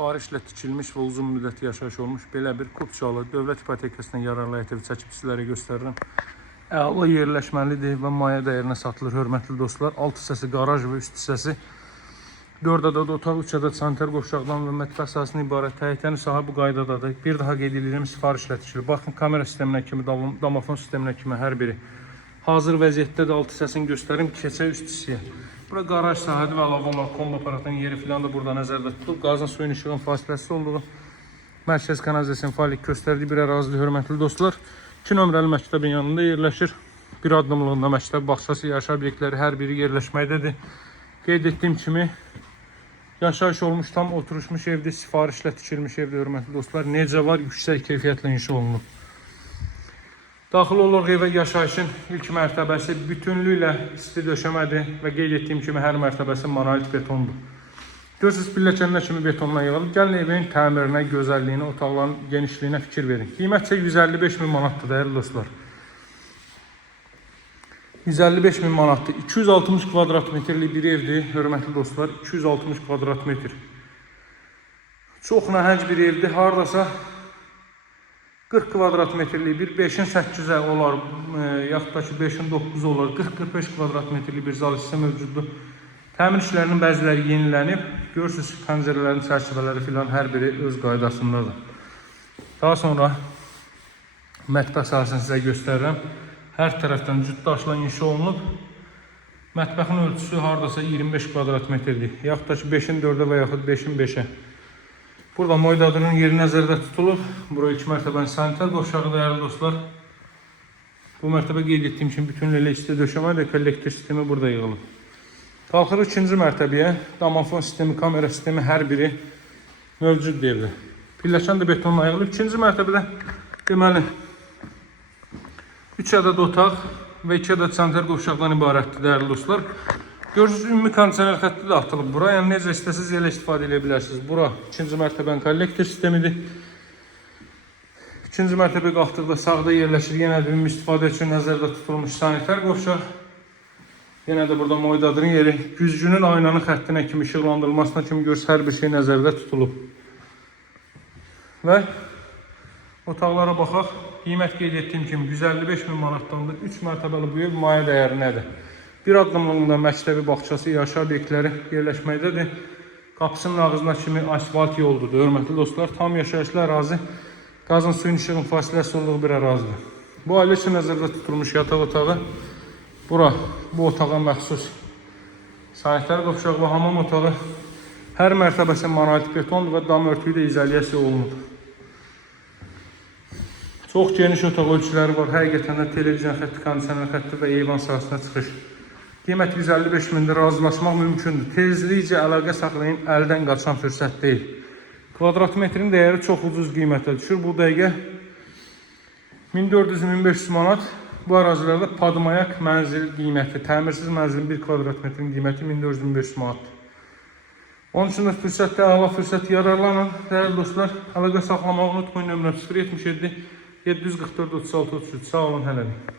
sifarişlə tikilmiş və uzun müddət yaşayış olmuş belə bir Kupçalı dövlət ipotekasından yararlı ev çəkib sizlərə göstərirəm. Əla yerləşməlidir və maya dəyərinə satılır, hörmətli dostlar. Alt hissəsi qaraj və üst hissəsi 4 ədəd otaq, 3 ədəd sanitar qovşaqdan və mətbəx sahəsindən ibarət təyyətəni sahə bu qaydadadır. Bir daha qeyd edirəm, sifarişlə tikilir. Baxın, kamera sisteminə kimi, domofon sisteminə kimi hər biri hazır vəziyyətdə də alt hissəsini göstərim. Keçək üst hissəyə. Bura qaraj sahədir və əlavə olaraq kombo aparatının yeri filan da burada nəzərdə tutulub. Qazın suyun işığın fasiləsiz olduğu mərkəz kanalizasiya fəaliyyət göstərdiyi bir ərazidir, hörmətli dostlar. 2 nömrəli məktəbin yanında yerləşir. Bir addımlığında məktəb bağçası, yaşayış obyektləri hər biri yerləşməkdədir. Qeyd etdiyim kimi yaşayış olmuş, tam oturuşmuş evdir, sifarişlə tikilmiş evdir, hörmətli dostlar. Necə var? Yüksək keyfiyyətlə inşa olunub. Daxil oluruq evə. Yaşayışın ilk mərtəbəsi bütünlüklə isti döşəmədir və qeyd etdiyim kimi hər mərtəbəsi monolit betondur. Görürsünüz, pilləkənlər kimi betondan yığılıb. Gəlin evin təmirinə, gözəlliyinə, otaqların genişliyinə fikir verin. Qiymət isə 155.000 manatdır, dəyərli dostlar. 155.000 manatdır. 260 kvadrat metrlik bir evdir, hörmətli dostlar. 260 kvadrat metr. Çox nəhəng bir evdir. Haradasa 40 kvadrat metrlik bir 5'in 8'e olar, yaxud da ki 5'in 9'u olar, 40-45 kvadrat metrlik bir zal hissə mövcuddur. Təmir işlərinin bəziləri yenilənib. Görürsünüz, pəncərələrin çərçivələri filan hər biri öz qaydasındadır. Daha sonra mətbəx sahəsini sizə göstərirəm. Hər tərəfdən cüt daşla inşa olunub. Mətbəxin ölçüsü haradasa 25 kvadrat metrdir. Yaxud da ki 5'in 4'e və yaxud 5'in 5'e. Burada moydadının yeri nəzərdə tutulub. Bura 2 mərtəbənin sanitar qovşağı, dəyərli dostlar. Bu mərtəbə qeyd etdiyim kimi bütünlüklə isti döşəmə və kollektor sistemi burada yığılıb. Qalxırıq 2-ci mərtəbəyə. Domofon sistemi, kamera sistemi hər biri mövcud deyildi. Pilləkən də betonla yığılıb. 2-ci mərtəbədə deməli 3 ədəd otaq və 2 ədəd sanitar qovşaqdan ibarətdir, dəyərli dostlar. Görürsünüz, ümumi kondisioner xətti də atılıb bura. Yəni necə istəsiniz elə istifadə edə bilərsiniz. Bura 2-ci mərtəbənin kollektor sistemidir. 2-ci mərtəbə qalxdıqda sağda yerləşir. Yenə də ümumi istifadə üçün nəzərdə tutulmuş sanitar qovşaq. Yenə də burada moydadının yeri. Güzgünün aynanın xəttinə kimi, işıqlandırılmasına kimi görürsünüz, hər bir şey nəzərdə tutulub. Və otaqlara baxaq. Qiymət qeyd etdiyim kimi 155.000 manatdandır. 3 mərtəbəli bu ev maya dəyəri nədir? Bir addımlığında məktəbi, bağçası, yaşayış obyektləri yerləşməkdədir. Qapısının ağzına kimi asfalt yoldur, hörmətli dostlar. Tam yaşayışlı ərazi, qazın suyun işığın fasiləsi olduğu bir ərazidir. Bu ailə üçün nəzərdə tutulmuş yataq otağı. Bura bu otağa məxsus sanitar qovşaq və hamam otağı. Hər mərtəbəsi monolit betondur və dam örtüyü də izolyasiya olunub. Çox geniş otaq ölçüləri var. Həqiqətən də televizyon xətti, kondisioner xətti və eyvan sahəsinə çıxış. Qiymət 155.000-dir, razılaşmaq mümkündür. Tezlikcə əlaqə saxlayın, əldən qaçan fürsət deyil. Kvadrat metrin dəyəri çox ucuz qiymətə düşür. Bu dəqiqə 1400-1500 manat. Bu ərazilərdə padmayak mənzil qiyməti, təmirsiz mənzilin 1 kvadrat metrin qiyməti 1400-1500 manatdır. Onun üçün də fürsətdə əla fürsət yararlanın. Dəyərli dostlar, əlaqə saxlamağı unutmayın. Nömrəm 077 744 36 33. Sağ olun, hələlik.